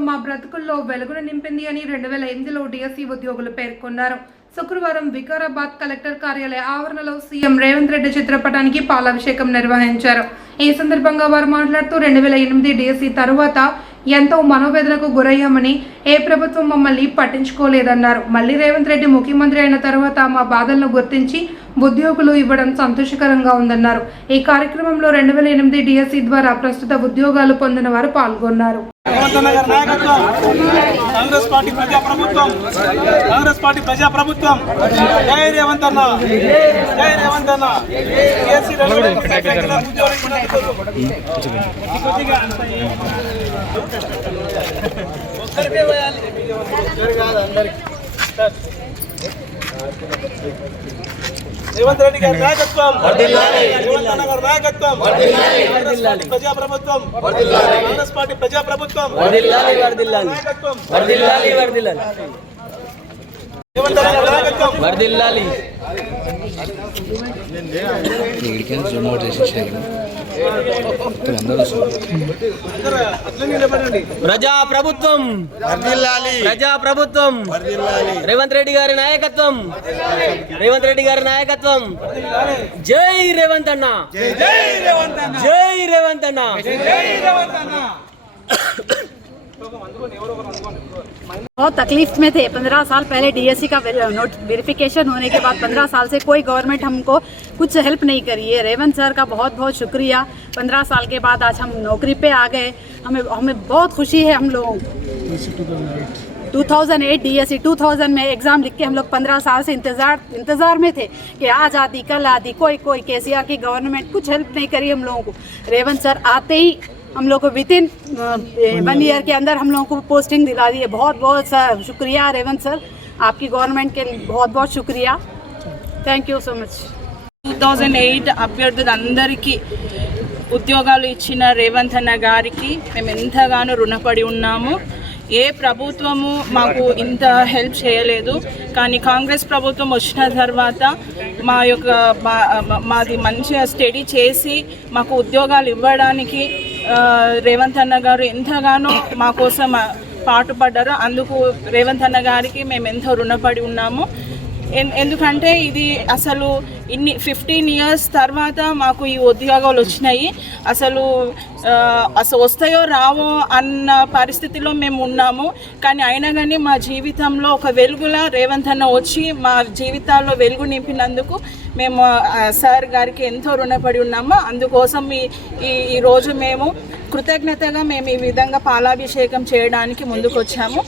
ప్రభుత్వం మా బ్రతుకుల్లో వెలుగును నింపింది అని రెండు వేల ఎనిమిదిలో డిఎస్సి ఉద్యోగులు పేర్కొన్నారు. శుక్రవారం వికారాబాద్ కలెక్టర్ కార్యాలయ ఆవరణలో సీఎం రేవంత్ రెడ్డి చిత్రపటానికి పాలాభిషేకం నిర్వహించారు. ఈ సందర్భంగా వారు మాట్లాడుతూ రెండు వేల ఎనిమిది డిఎస్సి తరువాత ఎంతో మనోవేదనకు గురయ్యామని ఏ ప్రభుత్వం మమ్మల్ని పట్టించుకోలేదన్నారు. మళ్ళీ రేవంత్ రెడ్డి ముఖ్యమంత్రి అయిన తర్వాత మా బాధలను గుర్తించి ఉద్యోగులు ఇవ్వడం సంతోషకరంగా ఉందన్నారు. ఈ కార్యక్రమంలో రెండు వేల ఎనిమిది డిఎస్సి ద్వారా ప్రస్తుత ఉద్యోగాలు పొందిన వారు పాల్గొన్నారు. కాంగ్రెస్ పార్టీ ప్రజా ప్రభుత్వం కాంగ్రెస్ పార్టీ ప్రజా ప్రభుత్వం. జై రేవంత్ అన్న జై రేవంత్ అన్న. ఒక్కరికే వేయాలి. ఒక్కరు కాదు, అందరికి. సార్. రేవంత్ రెడ్డి గారి నాయకత్వం. రేవంత్ అన్న గారి నాయకత్వం. కాంగ్రెస్ పార్టీ ప్రజా ప్రభుత్వం కాంగ్రెస్ పార్టీ ప్రజా ప్రభుత్వం వర్దిల్లాలి వర్దిల్లాలి నాయకత్వం. వర్దిల్లాలి వర్దిల్లాలి రేవంత్ అన్న గారి నాయకత్వం. వర్దిల్లాలి ఇక్కడికి జూమ్ అవుట్ చేసేసారు ఇక్కడ అందరూ వస్తారు అందరూ అట్లనే నిలబడండి ప్రజా ప్రభుత్వం ప్రజా ప్రభుత్వం రేవంత్ రెడ్డి గారి నాయకత్వం. రేవంత్ రెడ్డి గారి నాయకత్వం జై రేవంత్ అన్న. జై రేవంత్ అన్న. बहुत तकलीफ़ में थे। पंद्रह साल पहले डीएससी का नोट वेरिफिकेशन होने के बाद पंद्रह साल से कोई गवर्नमेंट हमको कुछ हेल्प नहीं करी है। रेवंत सर का बहुत बहुत शुक्रिया। पंद्रह साल के बाद आज हम नौकरी पे आ गए। हमें हमें बहुत खुशी है हम लोगों को। 2008 डीएससी 2000 में एग्ज़ाम लिख के हम लोग 15 साल से इंतज़ार इंतज़ार में थे कि आज आती कल आती कोई कोई केसीआर की गवर्नमेंट कुछ हेल्प नहीं करी हम लोगों को। रेवंत सर आते ही हम लोग को विद इन वन ईयर के अंदर हम लोगों को पोस्टिंग दिला दी है बहुत बहुत सर शुक्रिया रेवंत सर आपकी गवर्नमेंट के लिए बहुत बहुत शुक्रिया thank you so much two thousand eight అభ్యర్థులందరికీ ఉద్యోగాలు ఇచ్చిన రేవంత్ అన్న గారికి మేము ఎంతగానో రుణపడి ఉన్నాము ఏ ప్రభుత్వము మాకు ఇంత హెల్ప్ చేయలేదు కానీ కాంగ్రెస్ ప్రభుత్వం వచ్చిన తర్వాత మా యొక్క మా- మా- మాది మంచిగా స్టడీ చేసి మాకు ఉద్యోగాలు ఇవ్వడానికి ఆ, రేవంత్ అన్న గారు ఎంతగానో మా కోసం పాటుపడ్డారు అందుకు రేవంత్ అన్న గారికి మేము ఎంతో రుణపడి ఉన్నాము. ఎన్- ఎందుకంటే ఇది అసలు ఇన్ని ఫిఫ్టీన్ ఇయర్స్ తర్వాత మాకు ఈ ఉద్యోగాలు వచ్చినాయి. అసలు అసలు వస్తాయో రావో అన్న పరిస్థితిలో మేము ఉన్నాము. కానీ అయినా కానీ మా జీవితంలో ఒక వెలుగులా రేవంత్ అన్న వచ్చి మా జీవితాల్లో వెలుగు నింపినందుకు మేము సార్ గారికి ఎంతో రుణపడి ఉన్నాము. అందుకోసం ఈ ఈ- ఈ రోజు మేము కృతజ్ఞతగా మేము ఈ విధంగా పాలాభిషేకం చేయడానికి ముందుకు వచ్చాము.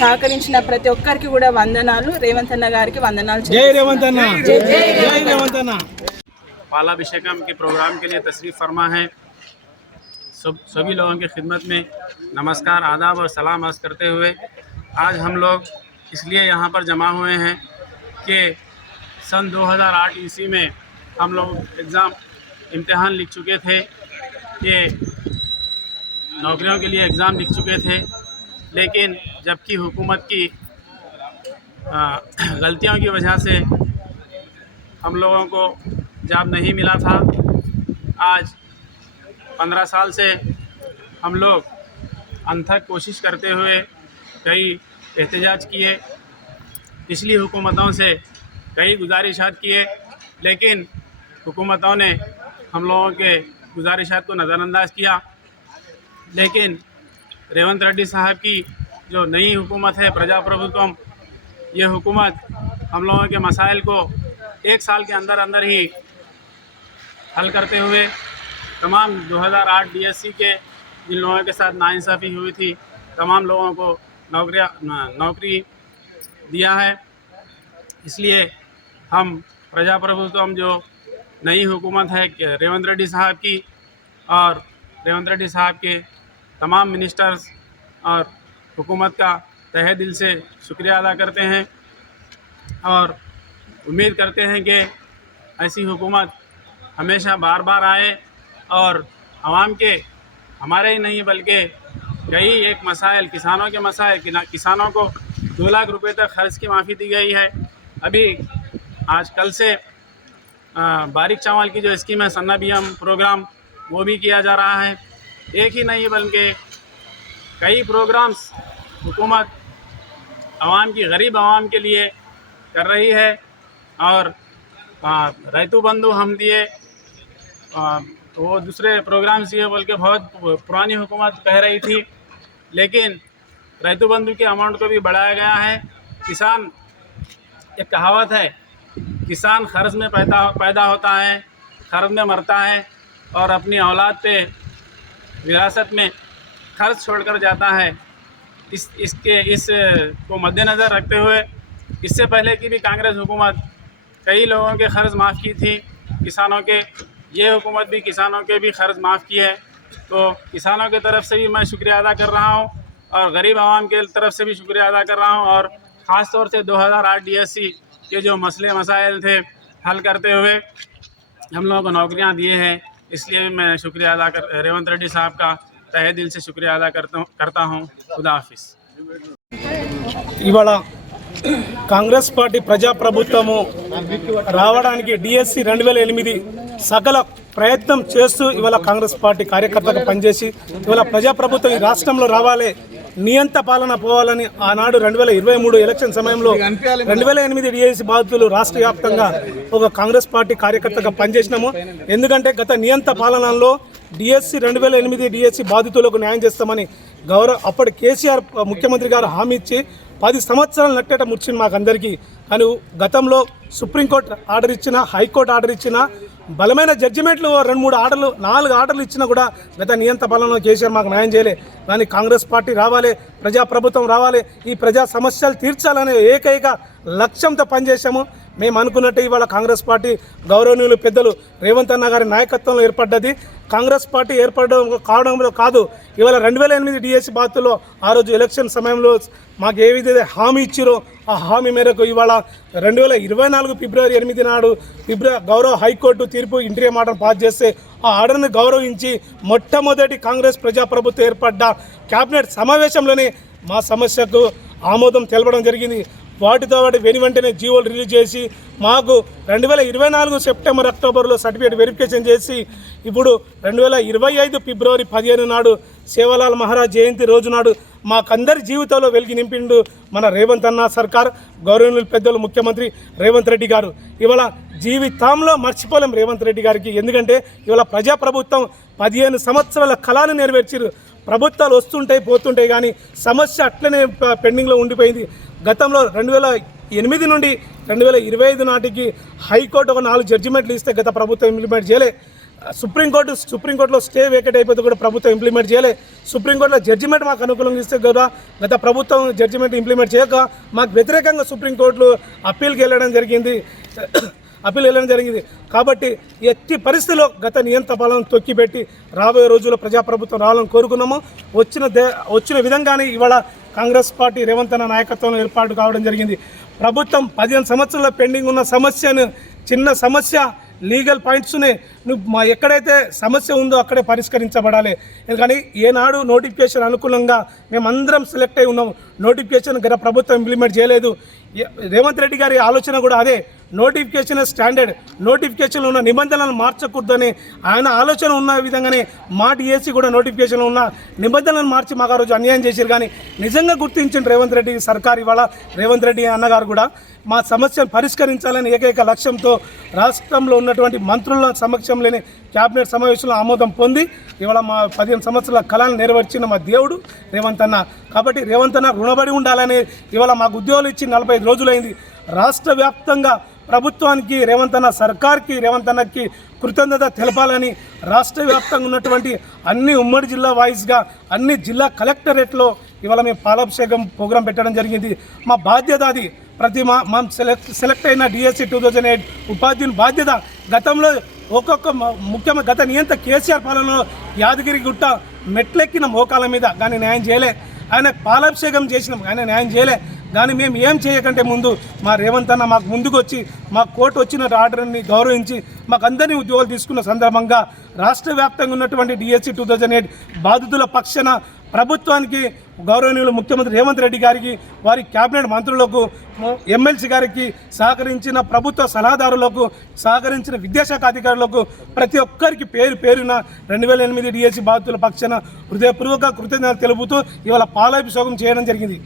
సహకరించిన ప్రతి ఒక్కరికి కూడా వందనాలు. రేవంత్ అన్న గారికి వందనాలు జై రేవంత్ అన్న. पालाभिषेकम के प्रोग्राम के लिए तशरीफ़ फरमा है। सब, सभी लोगों की खिदमत में नमस्कार, आदाब और सलाम अर्ज़ करते हुए आज हम लोग इसलिए यहाँ पर जमा हुए हैं कि सन 2008 ईस्वी में हम लोग एग्ज़ाम इम्तहान लिख चुके थे। कि नौकरियों के लिए एग्ज़ाम लिख चुके थे, लेकिन जबकि हुकूमत की गलतियों की वजह से हम लोगों को जॉब नहीं मिला था। आज पंद्रह साल से हम लोग अनथक कोशिश करते हुए कई एहतजाज किए, पिछली हुकूमतों से कई गुजारिशात किए, लेकिन हुकूमतों ने हम लोगों के गुजारिशात को नज़रअंदाज किया। लेकिन रेवंत रेड्डी साहब की जो नई हुकूमत है प्रजाप्रभुत्वम, ये हुकूमत हम लोगों के मसाइल को एक साल के अंदर अंदर ही हल करते हुए तमाम 2008 डीएससी के जिन लोगों के साथ नाइंसाफ़ी हुई थी, तमाम लोगों को नौकरिया नौकरी दिया है। इसलिए हम प्रजाप्रभुत्वम जो नई हुकूमत है रेवंत रेड्डी साहब की और रेवंत रेड्डी साहब के तमाम मिनिस्टर्स और हुकूमत का तहे दिल से शुक्रिया अदा करते हैं। और उम्मीद करते हैं कि ऐसी हुकूमत हमेशा बार बार आए और आवाम के, हमारे ही नहीं बल्कि कई एक मसाइल, किसानों के मसाइल किसानों को दो लाख रुपए तक खर्च की माफ़ी दी गई है। अभी आज कल से बारिक चावल की जो स्कीम है, सन्ना बी प्रोग्राम, वो भी किया जा रहा है। एक ही नहीं बल्कि कई प्रोग्राम्स हुकूमत आवाम की, गरीब आवाम के लिए कर रही है। और रैतु बंधु हम दिए। तो वो दूसरे प्रोग्राम्स दिए बोल के बहुत पुरानी हुकूमत कह रही थी। लेकिन रैतु बंधु के अमाउंट को भी बढ़ाया गया है। किसान, एक कहावत है, किसान खर्च में पैदा पैदा होता है, खर्च में मरता है और अपनी औलाद पे विरासत में खर्च छोड़कर जाता है। इस, इसके, इस को मद्देनज़र रखते हुए, इससे पहले की भी कांग्रेस हुकूमत कई लोगों के कर्ज़ माफ़ की थी, किसानों के, ये हुकूमत भी किसानों के भी कर्ज़ माफ़ की है। तो किसानों की तरफ़ से भी मैं शुक्रिया अदा कर रहा हूँ और गरीब आवाम के तरफ़ से भी शुक्रिया अदा कर रहा हूँ और ख़ास तौर से 2008 सी के जो मसले मसाइल थे हल करते हुए हम लोगों को नौकरियाँ दिए हैं, इसलिए मैं शुक्रिया अदा कर, रेवंत रेड्डी साहब का तहे दिल से शुक्रिया अदा करता हूँ करता हूँ। खुदा हाफिज़। కాంగ్రెస్ పార్టీ ప్రజాప్రభుత్వము రావడానికి డిఎస్సి రెండు వేల ఎనిమిది సకల ప్రయత్నం చేస్తూ ఇవాళ కాంగ్రెస్ పార్టీ కార్యకర్తగా పనిచేసి ఇవాళ ప్రజాప్రభుత్వం ఈ రాష్ట్రంలో రావాలి నియంత పాలన పోవాలని ఆనాడు రెండు వేల ఇరవై మూడు ఎలక్షన్ సమయంలో రెండు వేల ఎనిమిది డిఎస్సి బాధితులు రాష్ట్ర వ్యాప్తంగా ఒక కాంగ్రెస్ పార్టీ కార్యకర్తగా పనిచేసినాము. ఎందుకంటే గత నియంత పాలనలో డిఎస్సి రెండు వేల ఎనిమిది డిఎస్సి బాధితులకు న్యాయం చేస్తామని గౌరవ అప్పటి కేసీఆర్ ముఖ్యమంత్రి గారు హామీ ఇచ్చి పది సంవత్సరాలు నట్టేట ముచ్చింది మాకందరికీ. కానీ గతంలో సుప్రీంకోర్టు ఆర్డర్ ఇచ్చిన హైకోర్టు ఆర్డర్ ఇచ్చిన బలమైన జడ్జిమెంట్లు రెండు మూడు ఆర్డర్లు నాలుగు ఆర్డర్లు ఇచ్చినా కూడా గత నియంత బలంలో కేసీఆర్ మాకు న్యాయం చేయలే. కానీ కాంగ్రెస్ పార్టీ రావాలి ప్రజాప్రభుత్వం రావాలి ఈ ప్రజా సమస్యలు తీర్చాలనే ఏకైక లక్ష్యంతో పనిచేశాము. మేము అనుకున్నట్టు ఇవాళ కాంగ్రెస్ పార్టీ గౌరవనీయులు పెద్దలు రేవంత్ అన్న గారి నాయకత్వంలో ఏర్పడ్డది. కాంగ్రెస్ పార్టీ ఏర్పడడం కావడంలో కాదు ఇవాళ రెండు వేల ఎనిమిది డిఎస్సి బాధితుల్లో ఆ రోజు ఎలక్షన్ సమయంలో మాకు ఏ విధంగా హామీ ఇచ్చిరో ఆ హామీ మేరకు ఇవాళ రెండు వేల ఇరవై నాలుగు ఫిబ్రవరి ఎనిమిది నాడు ఫిబ్రవరి గౌరవ హైకోర్టు తీర్పు ఇంటీరియం ఆర్డర్ పాస్ చేస్తే ఆ ఆర్డర్ని గౌరవించి మొట్టమొదటి కాంగ్రెస్ ప్రజాప్రభుత్వం ఏర్పడ్డ కేబినెట్ సమావేశంలోనే మా సమస్యకు ఆమోదం తెలపడం జరిగింది. వాటితో వాటి వెను వెంటనే జీవోలు రిలీజ్ చేసి మాకు రెండు వేల ఇరవై నాలుగు సెప్టెంబర్ అక్టోబర్లో సర్టిఫికేట్ వెరిఫికేషన్ చేసి ఇప్పుడు రెండు వేల ఇరవై ఐదు ఫిబ్రవరి పదిహేను నాడు సేవలాల్ మహారాజ్ జయంతి రోజు నాడు మాకందరి జీవితంలో వెలిగి నింపిండు మన రేవంత్ అన్న సర్కార్ గౌరవనీయులు పెద్దలు ముఖ్యమంత్రి రేవంత్ రెడ్డి గారు. ఇవాళ జీవితంలో మర్చిపోలేం రేవంత్ రెడ్డి గారికి. ఎందుకంటే ఇవాళ ప్రజాప్రభుత్వం పదిహేను సంవత్సరాల కళాన్ని నెరవేర్చారు ప్రభుత్వాలు వస్తుంటాయి పోతుంటాయి కానీ సమస్య అట్లనే పెండింగ్లో ఉండిపోయింది. గతంలో రెండు వేల ఎనిమిది నుండి రెండు వేల ఇరవై ఐదు నాటికి హైకోర్టు ఒక నాలుగు జడ్జిమెంట్లు ఇస్తే గత ప్రభుత్వం ఇంప్లిమెంట్ చేయలే. సుప్రీంకోర్టు సుప్రీంకోర్టులో స్టే వేకెట్ అయిపోతే కూడా ప్రభుత్వం ఇంప్లిమెంట్ చేయలే. సుప్రీంకోర్టులో జడ్జిమెంట్ మాకు అనుకూలంగా ఇస్తే కూడా గత ప్రభుత్వం జడ్జిమెంట్ ఇంప్లిమెంట్ చేయక మాకు వ్యతిరేకంగా సుప్రీంకోర్టులు అప్పీల్కి వెళ్ళడం జరిగింది. అప్పీల్ వెళ్ళడం జరిగింది. కాబట్టి ఎట్టి పరిస్థితిలో గత నియంత బలం తొక్కిపెట్టి రాబోయే రోజుల్లో ప్రజాప్రభుత్వం రావాలని కోరుకున్నాము. వచ్చిన దే వచ్చిన విధంగానే ఇవాళ కాంగ్రెస్ పార్టీ రేవంత్ అన్న నాయకత్వంలో ఏర్పాటు కావడం జరిగింది. ప్రభుత్వం పదిహేను సంవత్సరాల పెండింగ్ ఉన్న సమస్యను చిన్న సమస్య లీగల్ పాయింట్స్ని నువ్వు మా ఎక్కడైతే సమస్య ఉందో అక్కడే పరిష్కరించబడాలి. ఎందుకని ఏనాడు నోటిఫికేషన్ అనుకూలంగా మేమందరం సెలెక్ట్ అయి ఉన్నాం నోటిఫికేషన్ గత ప్రభుత్వం ఇంప్లిమెంట్ చేయలేదు. రేవంత్ రెడ్డి గారి ఆలోచన కూడా అదే. నోటిఫికేషన్ స్టాండర్డ్ నోటిఫికేషన్లో ఉన్న నిబంధనలను మార్చకూడదని ఆయన ఆలోచన ఉన్న విధంగానే మాట ఏసీ కూడా నోటిఫికేషన్లో ఉన్న నిబంధనలను మార్చి మాకు రోజు అన్యాయం చేశారు. కానీ నిజంగా గుర్తించిన రేవంత్ రెడ్డి సర్కార్ ఇవాళ రేవంత్ రెడ్డి అన్నగారు కూడా మా సమస్యను పరిష్కరించాలని ఏకైక లక్ష్యంతో రాష్ట్రంలో ఉన్నటువంటి మంత్రుల సమక్షంలోనే క్యాబినెట్ సమావేశంలో ఆమోదం పొంది ఇవాళ మా పదిహేను సంవత్సరాల కళను నెరవేర్చిన మా దేవుడు రేవంత్ అన్న. కాబట్టి రేవంత్ అన్న రుణపడి ఉండాలని ఇవాళ మాకు ఉద్యోగాలు ఇచ్చి నలభై ఐదు రోజులైంది. రాష్ట్ర వ్యాప్తంగా ప్రభుత్వానికి రేవంత్ అన్న సర్కార్కి రేవంత్ అన్నకి కృతజ్ఞత తెలపాలని రాష్ట్ర వ్యాప్తంగా ఉన్నటువంటి అన్ని ఉమ్మడి జిల్లా వాయిస్గా అన్ని జిల్లా కలెక్టరేట్లో ఇవాళ మేము పాలాభిషేకం ప్రోగ్రాం పెట్టడం జరిగింది. మా బాధ్యత అది ప్రతి మా మా సెలెక్ట్ సెలెక్ట్ అయిన డిఎస్సి టూ థౌజండ్ ఎయిట్ ఉపాధ్యాయుని బాధ్యత గతంలో ఒక్కొక్క ముఖ్యమైన గత నియంత కేసీఆర్ పాలనలో యాదగిరి గుట్ట మెట్లెక్కిన మోకాల మీద కానీ న్యాయం చేయలే. ఆయన పాలాభిషేకం చేసినాం ఆయన న్యాయం చేయలే. కానీ మేము ఏం చేయకంటే ముందు మా రేవంత్ అన్న మాకు ముందుకు వచ్చి మా కోర్టు వచ్చిన ఆర్డర్ని గౌరవించి మాకు అందరినీ ఉద్యోగాలు తీసుకున్న సందర్భంగా రాష్ట్ర వ్యాప్తంగా ఉన్నటువంటి డిఎస్సి టూ థౌజండ్ ఎయిట్ బాధితుల పక్షన ప్రభుత్వానికి గౌరవనీయులు ముఖ్యమంత్రి రేవంత్ రెడ్డి గారికి వారి కేబినెట్ మంత్రులకు ఎమ్మెల్సీ గారికి సహకరించిన ప్రభుత్వ సలహాదారులకు సహకరించిన విద్యాశాఖ అధికారులకు ప్రతి ఒక్కరికి పేరు పేరున రెండు వేల ఎనిమిది డిఎస్సి బాధితుల పక్షాన హృదయపూర్వక కృతజ్ఞతలు తెలుపుతూ ఇవాళ పాలాభిషేకం చేయడం జరిగింది.